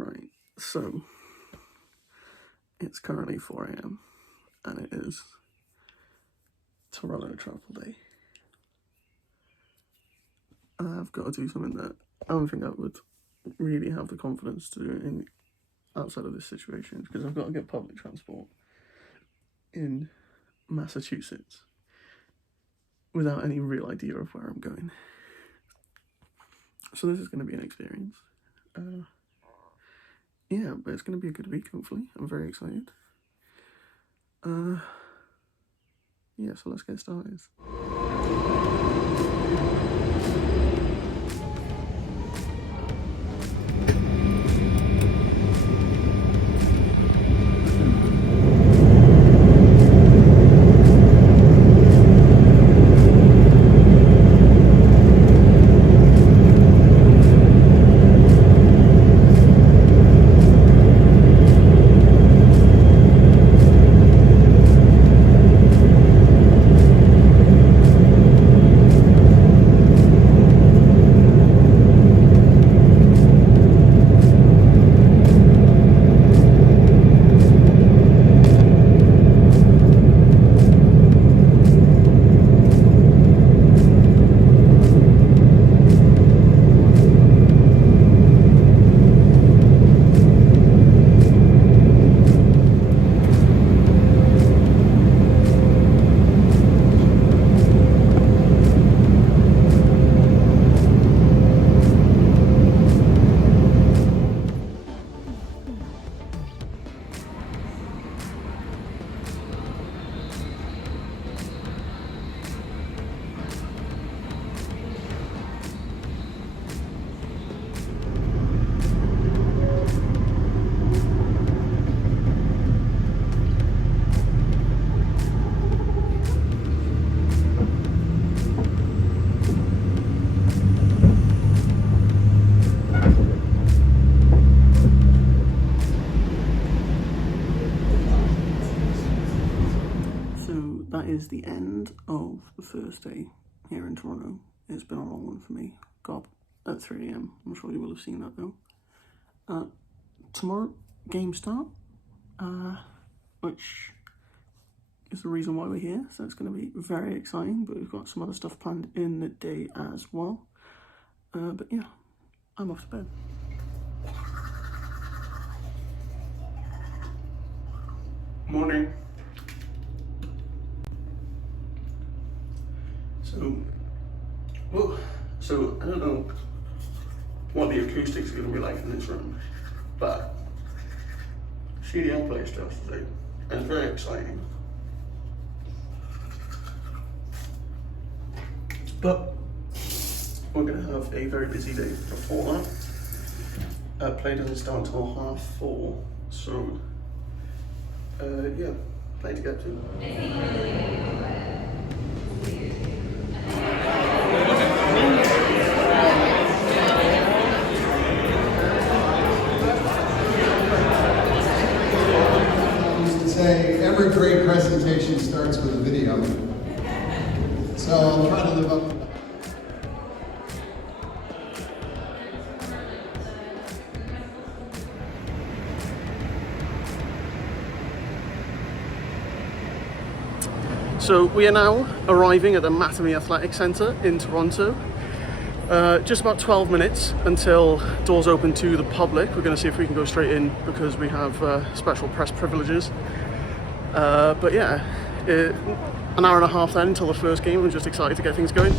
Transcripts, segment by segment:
Right, so it's currently 4 AM and it is Toronto travel day. I've got to do something that I don't think I would really have the confidence to do outside of this situation, because I've got to get public transport in Massachusetts without any real idea of where I'm going. So this is going to be an experience. Yeah, but it's going to be a good week, hopefully. I'm very excited. Yeah, so let's get started. That is the end of the first day here in Toronto. It's been a long one for me. Got up at 3 AM. I'm sure you will have seen that though. Tomorrow, game start, which is the reason why we're here. So it's going to be very exciting, but we've got some other stuff planned in the day as well. But yeah, I'm off to bed. Morning. So I don't know what the acoustics are going to be like in this room, but CDL play stuff today, and it's very exciting. But we're going to have a very busy day before that. Play doesn't start until 4:30, so yeah, play to get to. Every great presentation starts with a video, so I'll try to live up to that. So we are now arriving at the Mattamy Athletic Centre in Toronto. Just about 12 minutes until doors open to the public. We're going to see if we can go straight in because we have special press privileges. But yeah, an hour and a half then until the first game. I'm just excited to get things going.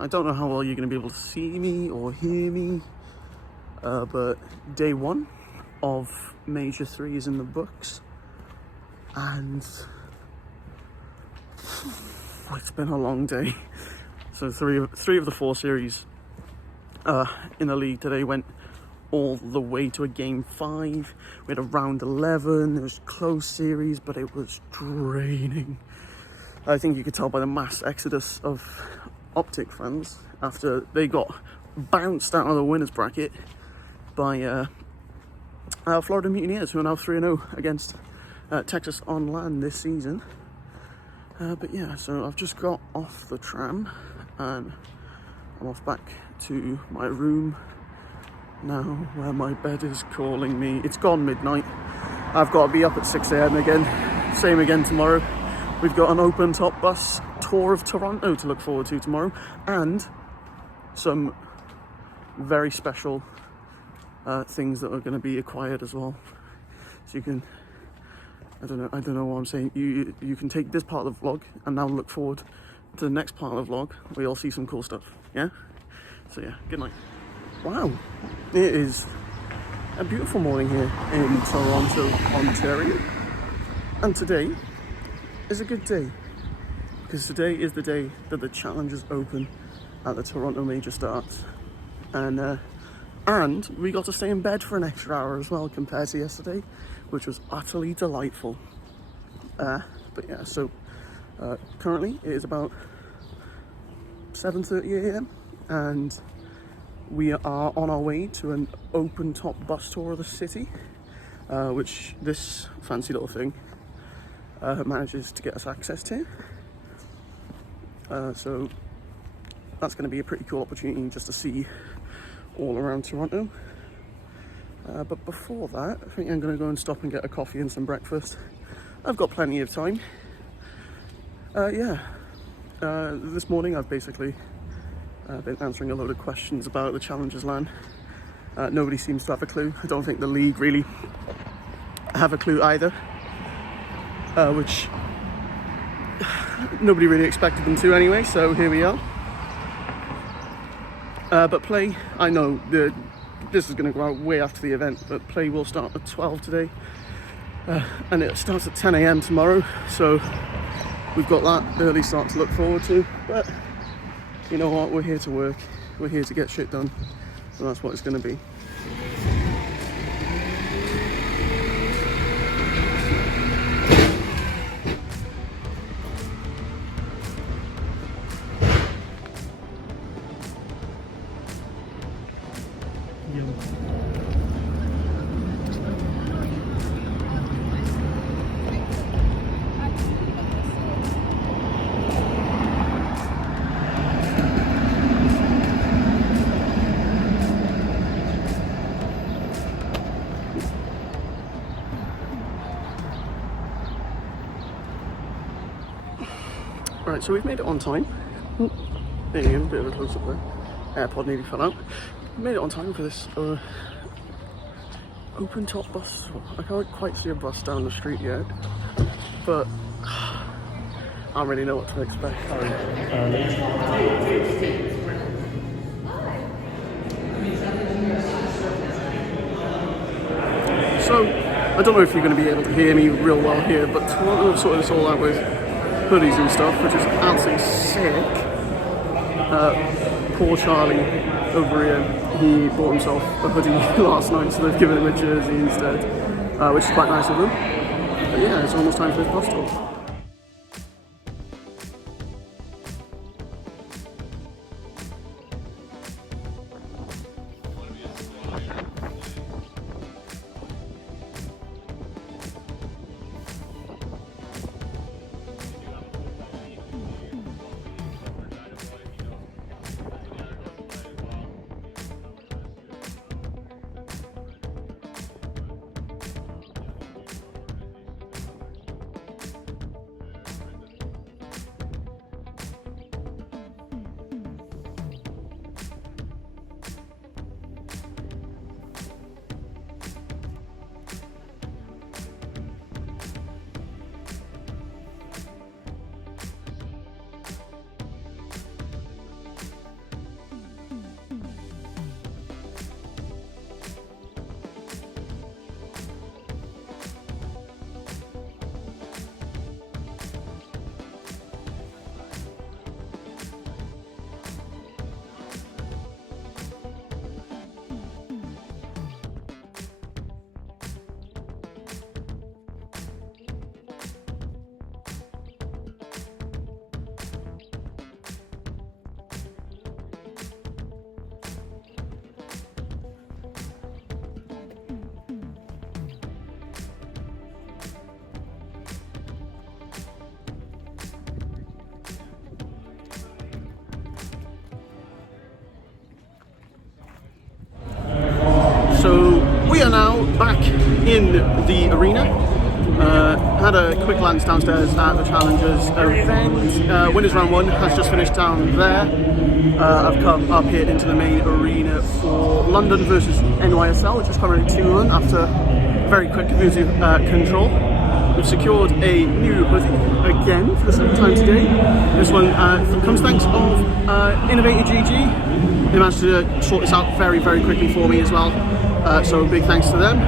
I don't know how well you're going to be able to see me or hear me, but day one of Major 3 is in the books, and It's been a long day. So three of the 4 series in the league today went all the way to a game 5. We had a round 11. It was a close series, but it was draining. I think you could tell by the mass exodus of Optic fans after they got bounced out of the winners bracket by Florida Mutineers, who are now 3-0 against Texas on land this season. But yeah, so I've just got off the tram and I'm off back to my room now, where my bed is calling me. It's gone midnight. I've got to be up at 6 a.m. again. Same again tomorrow. We've got an open top bus tour of Toronto to look forward to tomorrow, and some very special things that are going to be acquired as well. So you can, I don't know what I'm saying. You can take this part of the vlog and now look forward to the next part of the vlog where you'll see some cool stuff. Yeah? So yeah, good night. Wow, it is a beautiful morning here in Toronto, Ontario. And today is a good day, because today is the day that the challenges open at the Toronto Major starts. And we got to stay in bed for an extra hour as well compared to yesterday, which was utterly delightful. But yeah, so currently it is about 7:30 a.m. and we are on our way to an open top bus tour of the city, which this fancy little thing manages to get us access to. So that's going to be a pretty cool opportunity just to see all around Toronto. But before that, I think I'm going to go and stop and get a coffee and some breakfast. I've got plenty of time. This morning I've basically been answering a load of questions about the Challengers LAN. Nobody seems to have a clue. I don't think the league really have a clue either, which nobody really expected them to anyway, so here we are. But play, I know this is going to go out way after the event, but play will start at 12 today, and it starts at 10 a.m. tomorrow, so we've got that early start to look forward to. But you know what, we're here to work, we're here to get shit done, so that's what it's going to be. Right, so we've made it on time. There you go, a bit of a close up there. AirPod nearly fell out. We made it on time for this open top bus. I can't quite see a bus down the street yet, but I don't really know what to expect. So, I don't know if you're going to be able to hear me real well here, but Toronto have sorted this all out with hoodies and stuff, which is absolutely sick. Poor Charlie over here, he bought himself a hoodie last night, so they've given him a jersey instead, which is quite nice of them. But yeah, it's almost time for this bus tour. back in the arena. Had a quick glance downstairs at the Challengers event. Winners round 1 has just finished down there. I've come up here into the main arena for London versus NYSL, which is currently 2-1 after very quick community control. We've secured a new hoodie again for the second time today. This one comes thanks of Innovator GG. They managed to sort this out very, very quickly for me as well. So big thanks to them.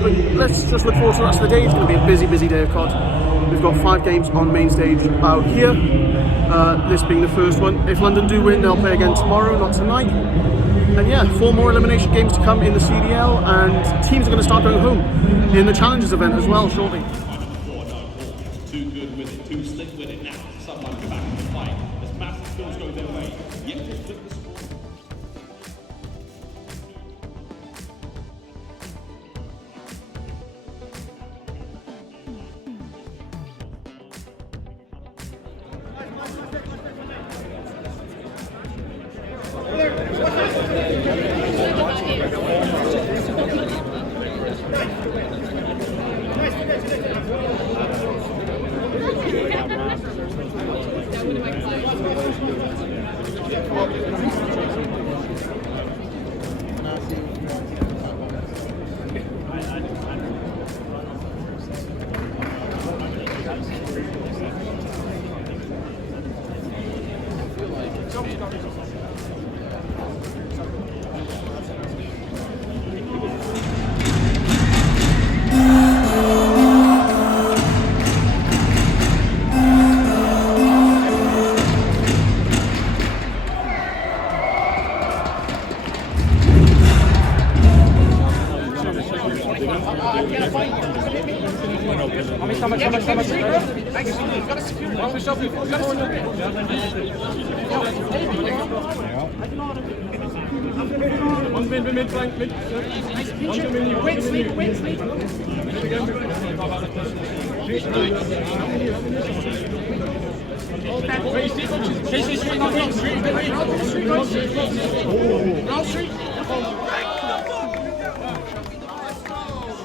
But let's just look forward to the rest of the day. It's going to be a busy, busy day of COD. We've got 5 games on main stage out here. This being the first one. If London do win, they'll play again tomorrow, not tonight. And yeah, 4 more elimination games to come in the CDL, and teams are going to start going home in the Challengers event as well shortly. Too good with it, too slick with it now. Someone back in the fight. As massive skills go their way. Yet to flip the score.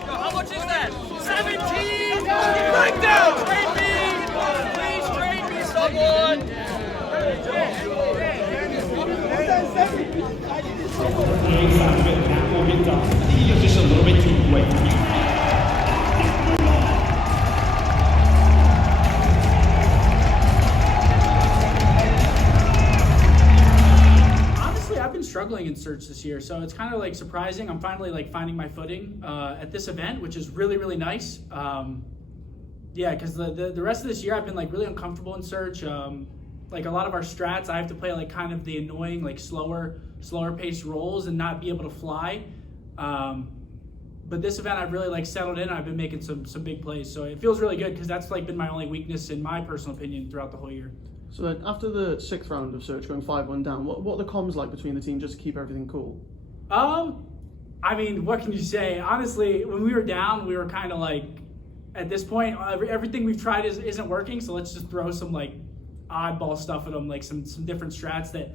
How much is that? 17! Breakdown! Trade me! Please trade me, someone! That will be done. You're just a little bit too quick. Struggling in search this year, so it's kind of like surprising. I'm finally like finding my footing at this event, which is really, really nice. Yeah, because the rest of this year I've been like really uncomfortable in search. Like a lot of our strats, I have to play like kind of the annoying, like slower paced roles and not be able to fly. But this event I've really like settled in. I've been making some big plays, so it feels really good because that's like been my only weakness in my personal opinion throughout the whole year. So then after the 6th round of search, going 5-1 down, what are the comms like between the team just to keep everything cool? I mean, what can you say? Honestly, when we were down, we were kind of like, at this point, everything we've tried isn't working, so let's just throw some like oddball stuff at them, like some different strats that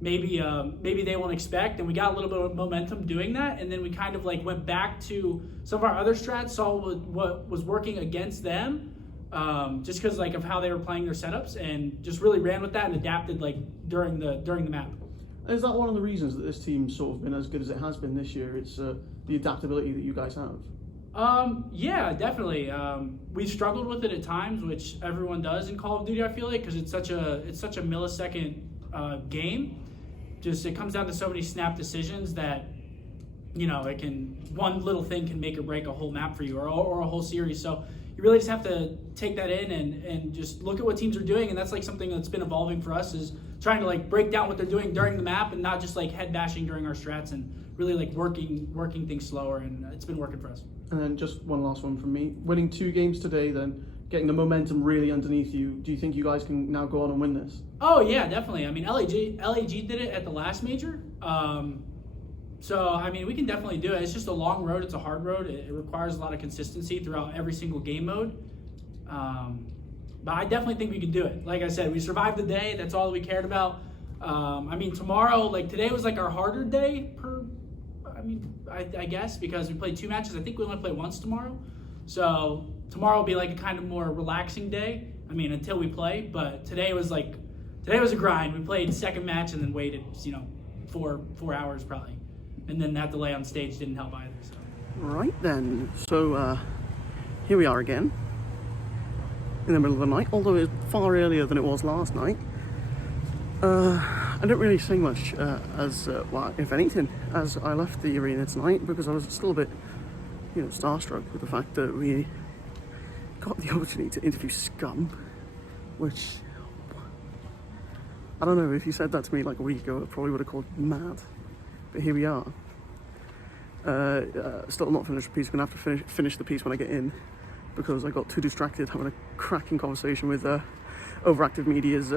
maybe they won't expect, and we got a little bit of momentum doing that, and then we kind of like went back to some of our other strats, saw what was working against them, just because like of how they were playing their setups, and just really ran with that and adapted like during the map. Is that one of the reasons that this team's sort of been as good as it has been this year? It's the adaptability that you guys have. Yeah, definitely. We struggled with it at times, which everyone does in Call of Duty. I feel like because it's such a millisecond game. Just it comes down to so many snap decisions that one little thing can make or break a whole map for you or a whole series. So you really just have to take that in and just look at what teams are doing, and that's like something that's been evolving for us, is trying to like break down what they're doing during the map and not just like head bashing during our strats, and really like working things slower, and it's been working for us. And then just one last one from me. Winning 2 games today, then getting the momentum really underneath you, do you think you guys can now go on and win this? Oh yeah, definitely. I mean, LAG did it at the last major. So, I mean, we can definitely do it. It's just a long road. It's a hard road. It requires a lot of consistency throughout every single game mode. But I definitely think we can do it. Like I said, we survived the day. That's all we cared about. I mean, tomorrow, like today was like our harder day I guess, because we played 2 matches. I think we only play once tomorrow. So tomorrow will be like a kind of more relaxing day. I mean, until we play. But today was a grind. We played second match and then waited, 4 hours probably. And then that delay on stage didn't help either. So. Right then, so here we are again in the middle of the night, although it's far earlier than it was last night. I didn't really say much well, if anything, as I left the arena tonight, because I was still a bit, starstruck with the fact that we got the opportunity to interview Scum, which, I don't know, if you said that to me like a week ago, I probably would have called you mad, but here we are. Still not finished the piece. I'm gonna have to finish the piece when I get in, because I got too distracted having a cracking conversation with Overactive Media's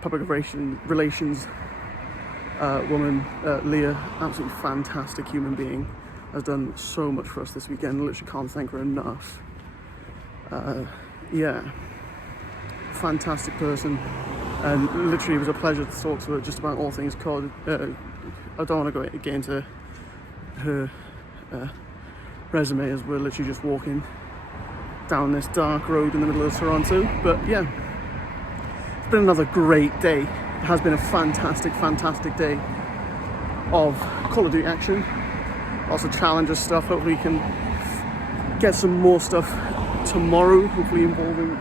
public relations woman, Leah. Absolutely fantastic human being, has done so much for us this weekend. Literally can't thank her enough. Yeah, fantastic person, and literally it was a pleasure to talk to her just about all things COD. I don't want to get into her resume, as we're literally just walking down this dark road in the middle of Toronto. But yeah, it's been another great day. It has been a fantastic day of Call of Duty action. Lots of challenges stuff. Hopefully we can get some more stuff tomorrow, hopefully involving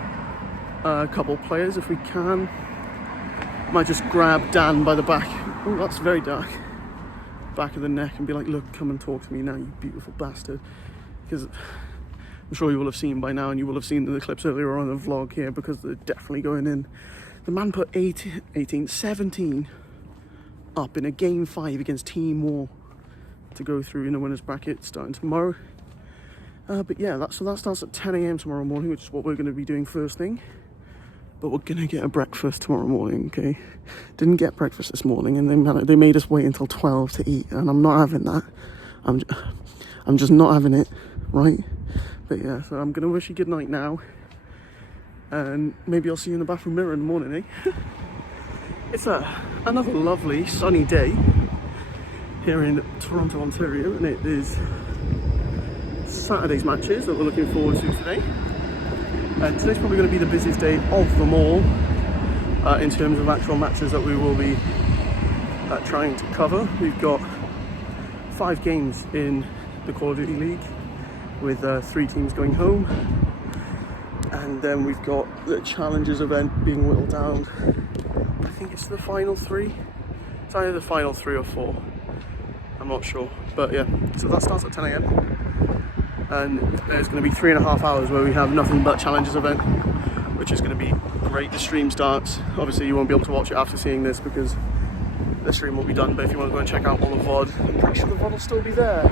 a couple players if we can. Might just grab Dan by the back. Oh, that's very dark. Back of the neck and be like, look, come and talk to me now, you beautiful bastard. Because I'm sure you will have seen by now, and you will have seen the clips earlier on the vlog here, because they're definitely going in. The man put 17 up in a game 5 against Team War to go through in the winners bracket starting tomorrow. But yeah, that starts at 10 AM tomorrow morning, which is what we're going to be doing first thing. But we're going to get a breakfast tomorrow morning, okay? Didn't get breakfast this morning, and they made us wait until 12 to eat, and I'm not having that. I'm just not having it, right? But yeah, so I'm going to wish you good night now, and maybe I'll see you in the bathroom mirror in the morning, eh? It's another lovely sunny day here in Toronto, Ontario, and it is Saturday's matches that we're looking forward to today. And today's probably going to be the busiest day of them all in terms of actual matches that we will be trying to cover. We've got 5 games in the Call of Duty League, with 3 teams going home, and then we've got the Challengers event being whittled down. I think it's the final 3. It's either the final 3 or 4. I'm not sure, but yeah. So that starts at 10 AM. And there's going to be 3.5 hours where we have nothing but Challengers event, which is going to be great. The stream starts. Obviously you won't be able to watch it after seeing this, because the stream will be done, but if you want to go and check out all the VOD, I'm pretty sure the VOD will still be there.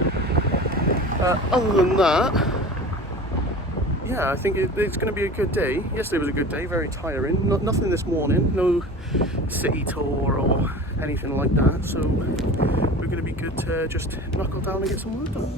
Other than that, yeah, I think it's going to be a good day. Yesterday was a good day, very tiring. Nothing this morning, no city tour or anything like that, so we're going to be good to just knuckle down and get some work done.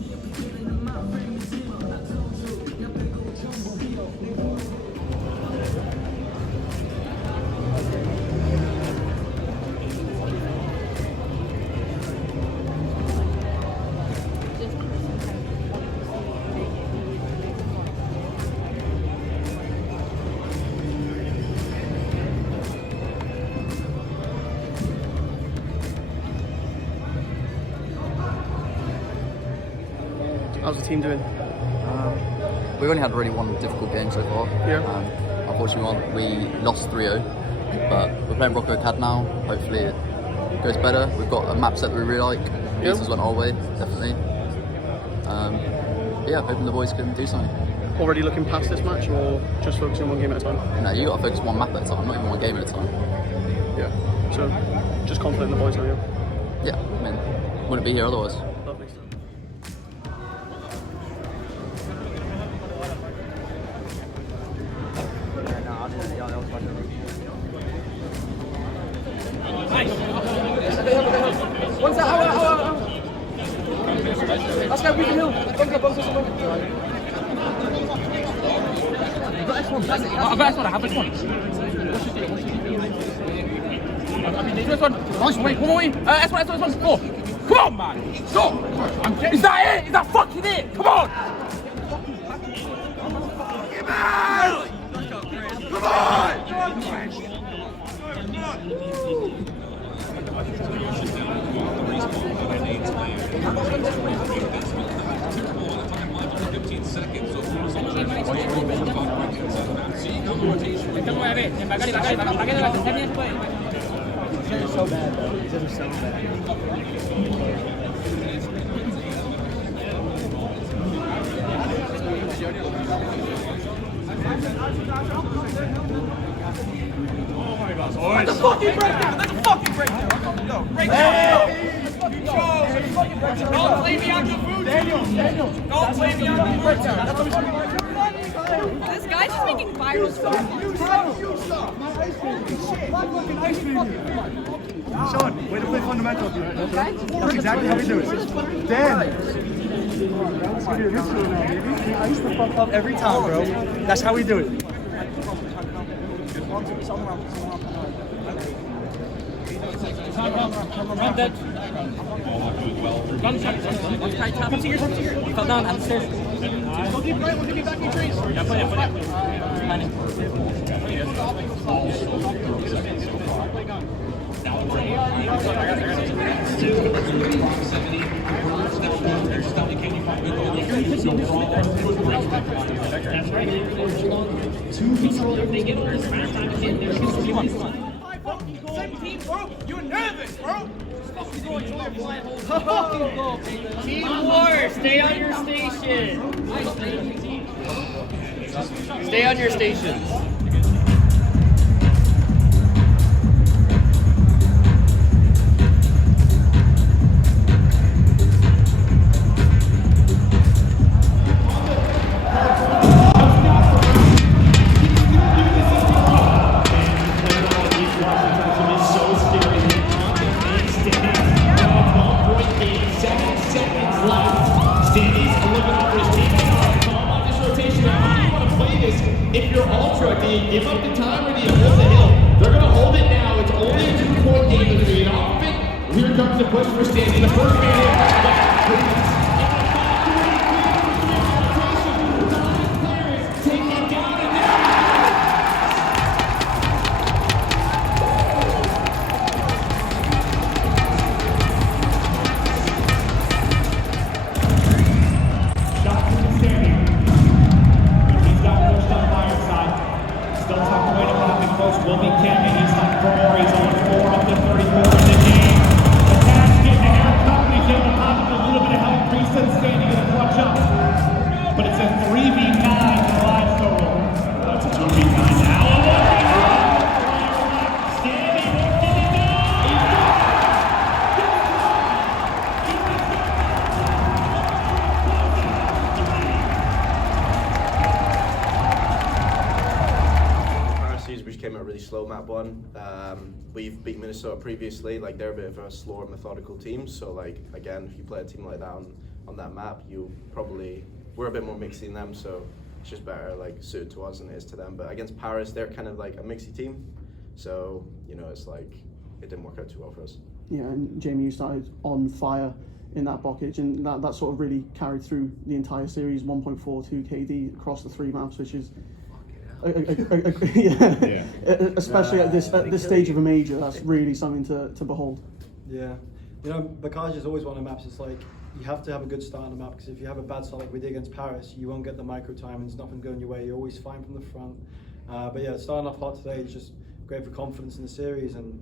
How's the team doing? We've only had really one difficult game so far. Yeah. Unfortunately, we lost 3-0, but we're playing Rocco CAD now. Hopefully it goes better. We've got a map set that we really like. Pieces went our way, definitely. But yeah, hoping the boys can do something. Already looking past this match, or just focusing on one game at a time? No, you got to focus one map at a time, not even one game at a time. Yeah. So, just confident in the boys now, yeah? Yeah, I mean, wouldn't be here otherwise. Lovely stuff. What's that? Let's go, we can heal. Bunker. I've got S1, I have S1. Nice one. Wait, one more. S1, 4. Come on, man. Go. Is that it? Is that fucking it? Come on. Come on. So bad, though. These are so bad. That's a fucking breakdown! That's a fucking breakdown! No, breakdown! Don't play me on the food! Daniel! Don't play me on the breakdown! This guy's just making viral stuff. Sean, way to play fundamental. That's exactly how we do it. Dan! I used to fuck up every time, bro. That's how we do it. Fell down at the stairs. We'll keep right, we'll give you back your trees. Yeah, play it. You're nervous, bro. Team war, stay on your station. Stay on your stations. If you're ultra, do you give up the time or do you hold the hill? They're going to hold it now. It's only a 2-point game. They're going to be off it. Here comes the push for Stanley. The first man take it down and shot to Stanley. He's got pushed on fire side. Still tucked away to pocket close. Will be camping. He's on 4. He's on 4 up to 34 in the game. The pass getting to Eric Company. He's able to pop up a little bit of help. Priest's standing in a clutch up. But it's a 3v9 for the live total. That's a 2v9 now. Standing working it We just came out really slow map 1. We've beat Minnesota previously. Like, they're a bit of a slower, methodical team. So, like, again, if you play a team like that on that map, we're a bit more mixy than them. So it's just better, like, suited to us than it is to them. But against Paris, they're kind of like a mixy team. So, you know, it's like it didn't work out too well for us. Yeah, and Jamie, you started on fire in that Bockage, and that sort of really carried through the entire series. 1.42 KD across the 3 maps, which is especially at this stage of a major, that's really something to behold. Yeah. You know, Bacage is always one of the maps. It's like you have to have a good start on the map, because if you have a bad start like we did against Paris, you won't get the micro time and there's nothing going your way. You're always fine from the front. But yeah, starting off hot today is just great for confidence in the series and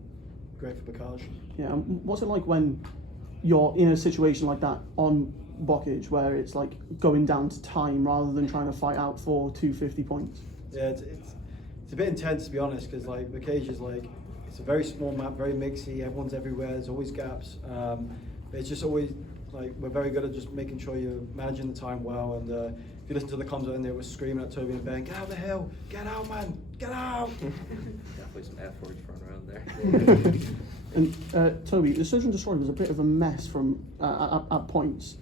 great for Bacage. Yeah, what's it like when you're in a situation like that on Bockage, where it's like going down to time rather than trying to fight out for 250 points? Yeah, it's a bit intense, to be honest, because like the cage is like, it's a very small map, very mixy. Everyone's everywhere. There's always gaps. But it's just always like we're very good at just making sure you're managing the time well. And if you listen to the comms in there, we're screaming at Toby and Ben, "Get out of the hill! Get out, man! Get out!" Definitely some F words thrown around there. And Toby, the Search and Destroy was a bit of a mess from at points.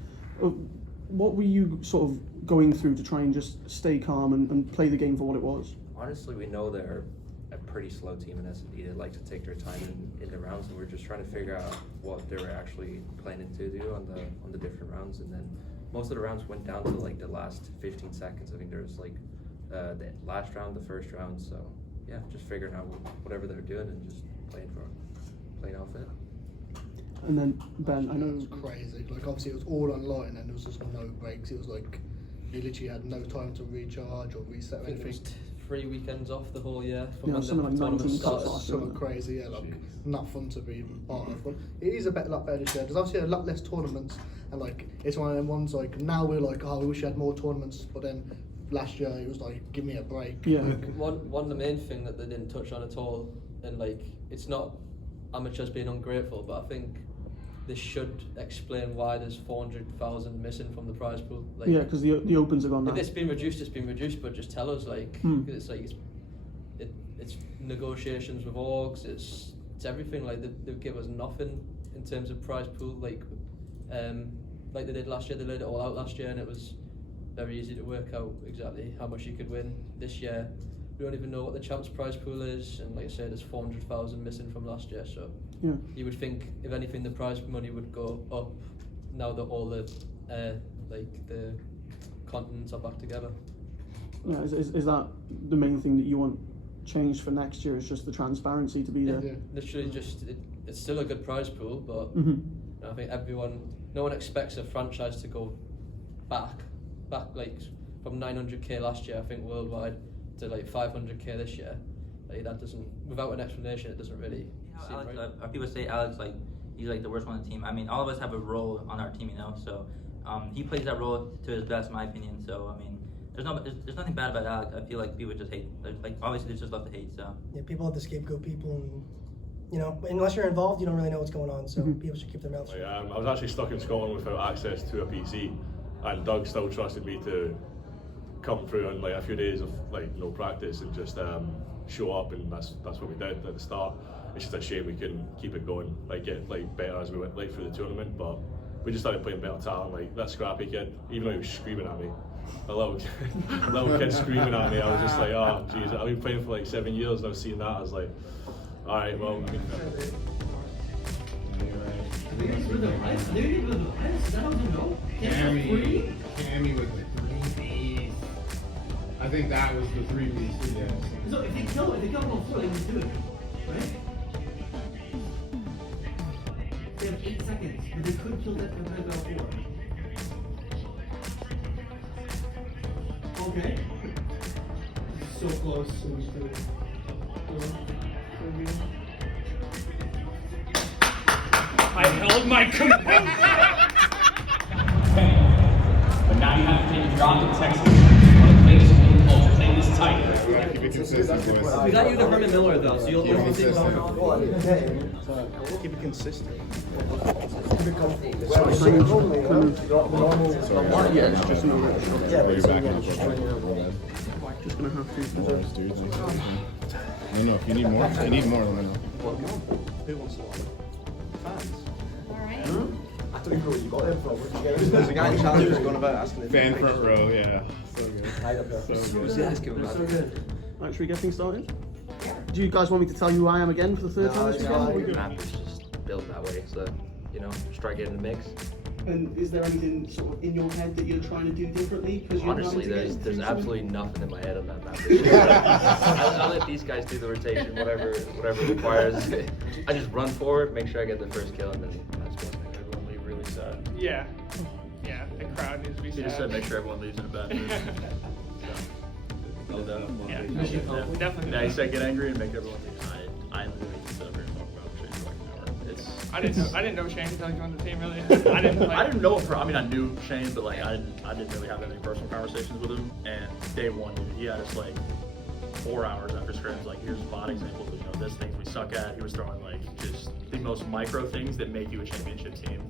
What were you sort of going through to try and just stay calm and play the game for what it was? Honestly, we know they're a pretty slow team in S&D that like to take their time in the rounds, and we're just trying to figure out what they were actually planning to do on the different rounds. And then most of the rounds went down to like the last 15 seconds. I think there was like the last round, the first round. So yeah, just figuring out whatever they're doing and just playing off it. And then Ben, I know it was crazy. Like obviously it was all online and there was just no breaks. It was like you literally had no time to recharge or reset or anything. 3 weekends off the whole year. Yeah, something like 19 cuts off. Something crazy, yeah, like not fun to be part of. But it is a lot better this year. There's obviously a lot less tournaments, and like it's one of them ones like now we're like, oh, we wish we had more tournaments, but then last year it was like, give me a break. Yeah. Like, one of the main thing that they didn't touch on at all, and like it's not amateurs being ungrateful, but I think this should explain why there's 400,000 missing from the prize pool. Like, yeah, because the opens are gone now. If it's been reduced, but just tell us, like, cause it's like it's negotiations with orgs, it's everything. Like they give us nothing in terms of prize pool, like they did last year. They laid it all out last year, and it was very easy to work out exactly how much you could win. This year, we don't even know what the champs prize pool is, and like I said, there's 400,000 missing from last year. So yeah, you would think, if anything, the prize money would go up now that all the the continents are back together. Yeah, is that the main thing that you want changed for next year? Is just the transparency to be there? Yeah. Literally, just it's still a good prize pool, but I think no one expects a franchise to go back like from 900k last year, I think worldwide, to like 500k this year. Like that doesn't, without an explanation, it doesn't really seem Alex, right. People say Alex, like, he's like the worst one on the team. I mean, all of us have a role on our team, you know, so he plays that role to his best, in my opinion. So I mean, there's nothing bad about Alex. I feel like people just hate, like, obviously they just love to hate. So yeah, people have to scapegoat people, and you know, unless you're involved, you don't really know what's going on. So people should keep their mouths shut. I was actually stuck in Scotland without access to a PC, and Doug still trusted me to come through on like a few days of like no practice and just show up, and that's what we did at the start. It's just a shame we couldn't keep it going, like get like better as we went like through the tournament, but we just started playing better talent. Like that scrappy kid, even though he was screaming at me, a little kid screaming at me, I was just like, oh jeez, I've been playing for like 7 years and I was seeing that, I was like, all right, well, I mean, Cammy with the 3Bs. I think that was the 3Bs. Yeah. So if they kill him on 4, they just do it, right? They have 8 seconds, but they could kill that on 4. Okay. So close. I held my composure. But now you have to take your job to Texas. Play this new culture. Play this tight. Keep it consistent, boys. We got you the Herman Miller though, so you'll Keep it see what's consistent. going on. keep it consistent. So Yeah, it's just no real shot. you're back in the Just gonna have to. Those dudes. I don't know if you need more. If you need more, let me know. Who wants to watch? Fans. I don't even know where you got them from. There's a guy in challenge who's going about asking if Fan front row, yeah. So good. So good. So good. Right, should we get things started? Do you guys want me to tell you who I am again for the third time? The map is just built that way, so you know, just try to get in the mix. And is there anything sort of in your head that you're trying to do differently? Honestly, there's absolutely nothing in my head on that map. I'll let these guys do the rotation, whatever it requires. I just run forward, make sure I get the first kill, and then that's what makes everyone leave really sad. Yeah, the crowd needs to be sad. You just said make sure everyone leaves in a bad mood. well done. Yeah, definitely. Yeah, he said get angry and make everyone leave. I literally can sit up here and talk about Shane for like an hour. I didn't know Shane until he joined the team. Really, I didn't know him. I mean, I knew Shane, but like I didn't really have any personal conversations with him. And day one, dude, he had us like 4 hours after scrims. Like, here's spot examples of this things we suck at. He was throwing like just the most micro things that make you a championship team.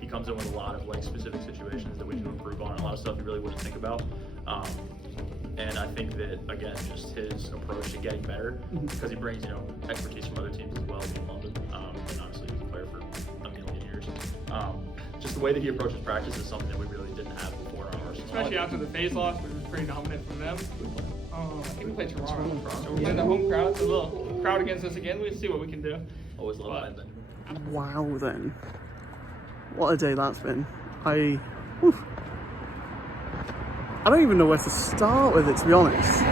He comes in with a lot of like specific situations that we need to improve on. A lot of stuff you really wouldn't think about. And I think that, again, just his approach to getting better, because he brings, expertise from other teams as well, being London, and obviously he's a player for a million years. Just the way that he approaches practice is something that we really didn't have before ours. Especially after the phase loss, which was pretty dominant from them. I think we played Toronto. So we're playing the home crowd. It's a little crowd against us again. We'll see what we can do. Always love that then. Wow, then. What a day that's been. I don't even know where to start with it, to be honest.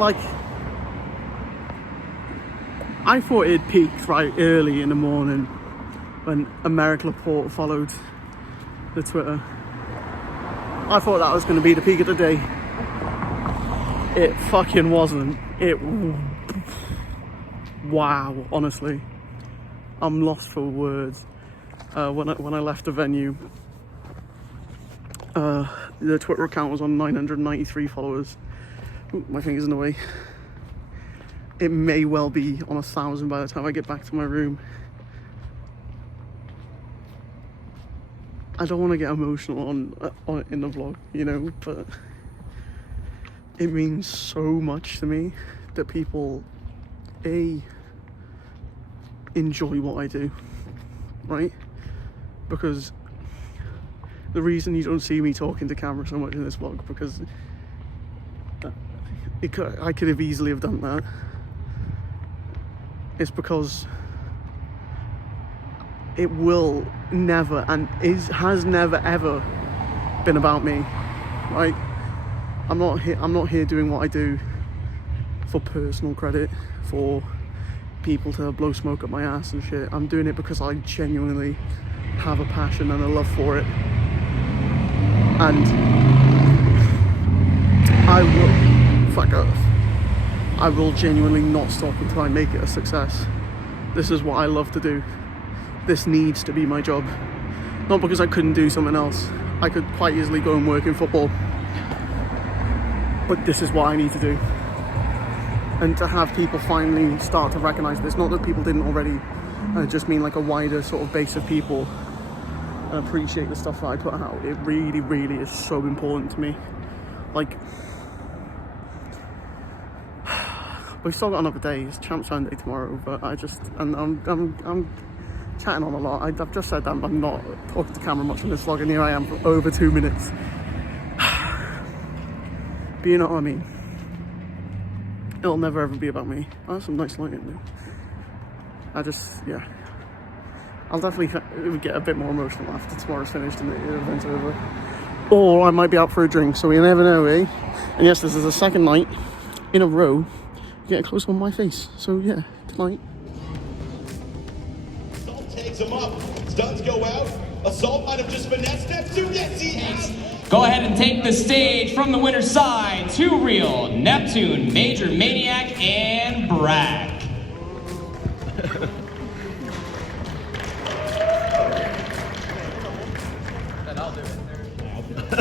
Like, I thought it peaked right early in the morning when America Laporte followed the Twitter. I thought that was going to be the peak of the day. It fucking wasn't. Wow, honestly. I'm lost for words. When I left the venue, the Twitter account was on 993 followers. Ooh, my finger's in the way. It may well be on 1,000 by the time I get back to my room. I don't want to get emotional on in the vlog, you know, but it means so much to me that people enjoy what I do, right? Because the reason you don't see me talking to camera so much in this vlog, because I could have easily have done that. It's because it will never and has never ever been about me, right? I'm not here doing what I do for personal credit, for people to blow smoke up my ass and shit. I'm doing it because I genuinely have a passion and a love for it, and I will genuinely not stop until I make it a success. This is what I love to do. This needs to be my job. Not because I couldn't do something else. I could quite easily go and work in football. But this is what I need to do. And to have people finally start to recognise this, not that people didn't already, I just mean like a wider sort of base of people, and appreciate the stuff that I put out. It really, really is so important to me. Like, we've still got another day. It's Champ Sunday tomorrow, but I'm chatting on a lot. I've just said that I'm not talking to camera much on this vlog, and here I am for over 2 minutes. But you know what I mean. It'll never ever be about me. Oh, that's some nice lighting there. Yeah. I'll definitely get a bit more emotional after tomorrow's finished and the event's over. Or I might be out for a drink, so we never know, eh? And yes, this is the second night in a row getting close on my face. So yeah, good night. Assault takes him up. Stuns go out. Assault might have just finessed next to. Yes, he has. Go ahead and take the stage from the winner's side. 2 Real, Neptune, Major Maniac, and Brack.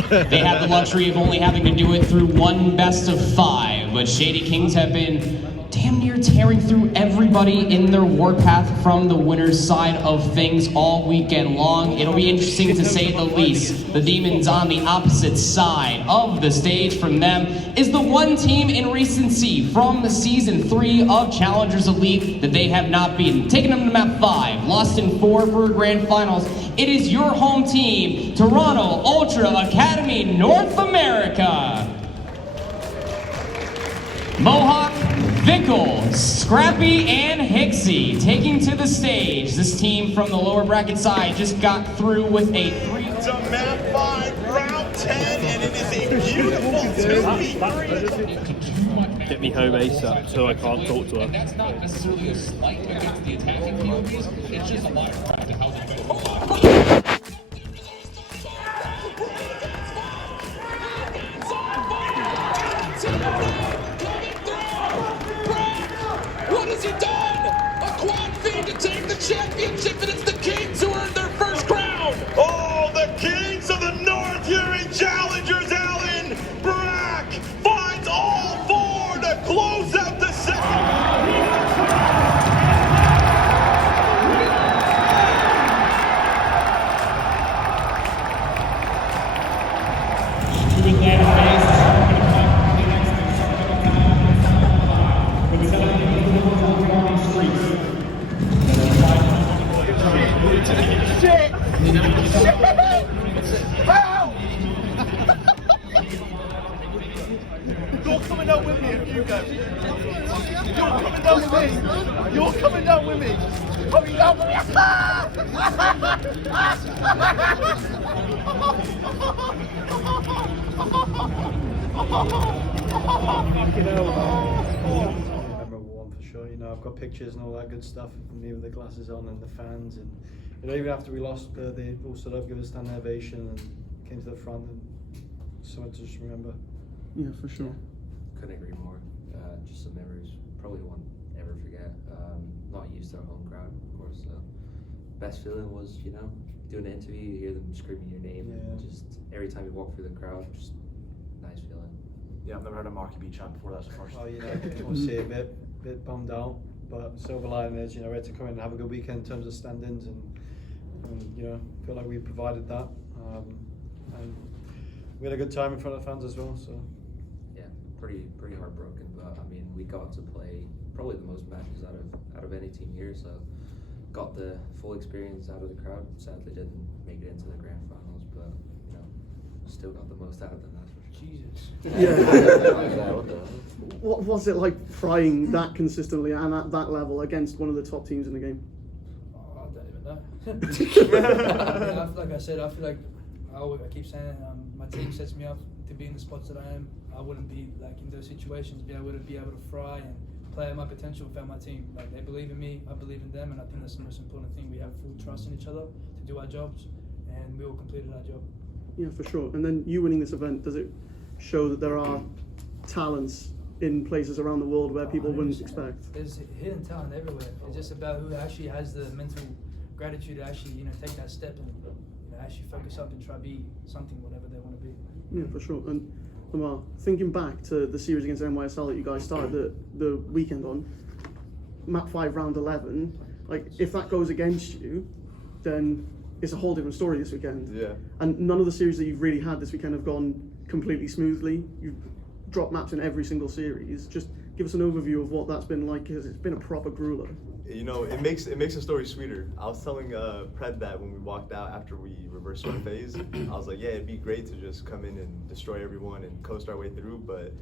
They have the luxury of only having to do it through one best of 5, but Shady Kings have been damn near tearing through everybody in their warpath from the winner's side of things all weekend long. It'll be interesting to say the least. The Demons on the opposite side of the stage from them is the one team in recency from the Season 3 of Challengers Elite that they have not beaten. Taking them to map 5, lost in 4 for grand finals. It is your home team, Toronto Ultra Academy North America. Mohawk, Vickle, Scrappy, and Hixie taking to the stage. This team from the lower bracket side just got through with a 3 to map 5, round 10, and it is a beautiful 2v3. Get me home ASAP so I can't talk to her. And that's not necessarily a slight against the attacking POVs, it's just a matter of fact and how they go. What has he done? A quad feed to take the championship, and it's the Kings who earned their first crown. Oh, the Kings of the North here in Challengers, Alan. Brack finds all 4 to close out the second. You're coming down with me. Coming down with me. Memorable one for sure. You know, I've got pictures and all that good stuff of me with the glasses on and the fans, and you know, even after we lost, they all stood up, give us a standing ovation, and came to the front, and something to just remember. Yeah, for sure. Couldn't agree more. Just some memories, probably won't ever forget. Not used to our home crowd, of course. So best feeling was, you know, doing an interview, you hear them screaming your name, and just every time you walk through the crowd, just nice feeling. Yeah, I've never heard a Marky B chant before. That's the first. Oh, you know, obviously a bit bummed out, but silver lining is, you know, we had to come in and have a good weekend in terms of stand-ins, and you know, feel like we provided that, and we had a good time in front of fans as well. So yeah, pretty heartbroken, but I mean, we got to play probably the most matches out of any team here, so got the full experience out of the crowd. Sadly didn't make it into the grand finals, but you know, still got the most out of them. That's for sure. Jesus. Yeah. What was it like frying that consistently and at that level against one of the top teams in the game? Oh, I don't even know. Like I said, I feel like I keep saying it, my team sets me up to be in the spots that I am. I wouldn't be like in those situations, I wouldn't be able to fry and play at my potential without my team. Like, they believe in me, I believe in them, and I think that's the most important thing. We have full trust in each other to do our jobs, and we all completed our job. Yeah, for sure. And then you winning this event, does it show that there are talents in places around the world where people wouldn't expect? There's hidden talent everywhere. It's just about who actually has the mental gratitude to actually, you know, take that step and, you know, actually focus up and try to be something, whatever they want to be. Yeah, for sure. And Lamar, thinking back to the series against NYSL that you guys started the weekend on, map 5 round 11, like if that goes against you, then it's a whole different story this weekend. Yeah. And none of the series that you've really had this weekend have gone completely smoothly. You've dropped maps in every single series. Just give us an overview of what that's been like, because it's been a proper grueler. You know, it makes the story sweeter. I was telling Pred that when we walked out after we reversed our phase, I was like, yeah, it'd be great to just come in and destroy everyone and coast our way through, but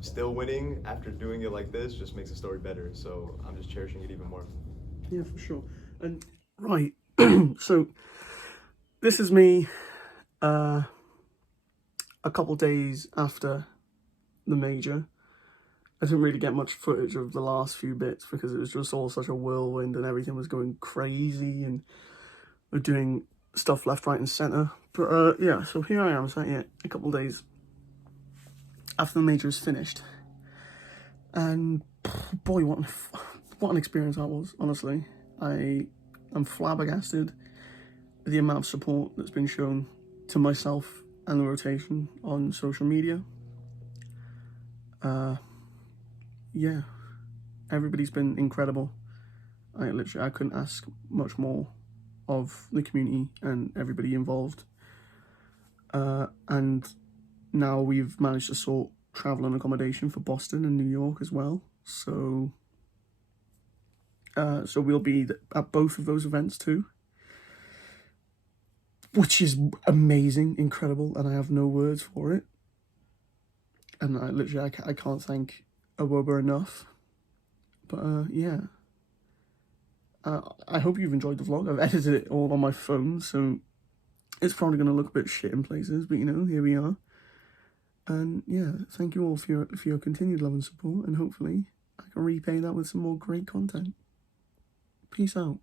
still winning after doing it like this just makes the story better. So I'm just cherishing it even more. Yeah, for sure. And right, so this is me a couple days after the major. I didn't really get much footage of the last few bits because it was just all such a whirlwind and everything was going crazy and we're doing stuff left, right and centre. But yeah, so here I am sat here a couple days after the major is finished. And boy, what an experience that was, honestly. I'm flabbergasted at the amount of support that's been shown to myself and the rotation on social media. Yeah, everybody's been incredible. I couldn't ask much more of the community and everybody involved. And now we've managed to sort travel and accommodation for Boston and New York as well. So we'll be at both of those events too, which is amazing, incredible, and I have no words for it. And I can't thank Awoba enough. But yeah, I hope you've enjoyed the vlog. I've edited it all on my phone, so it's probably going to look a bit shit in places, but you know, here we are. And yeah, thank you all for your continued love and support, and hopefully I can repay that with some more great content. Peace out.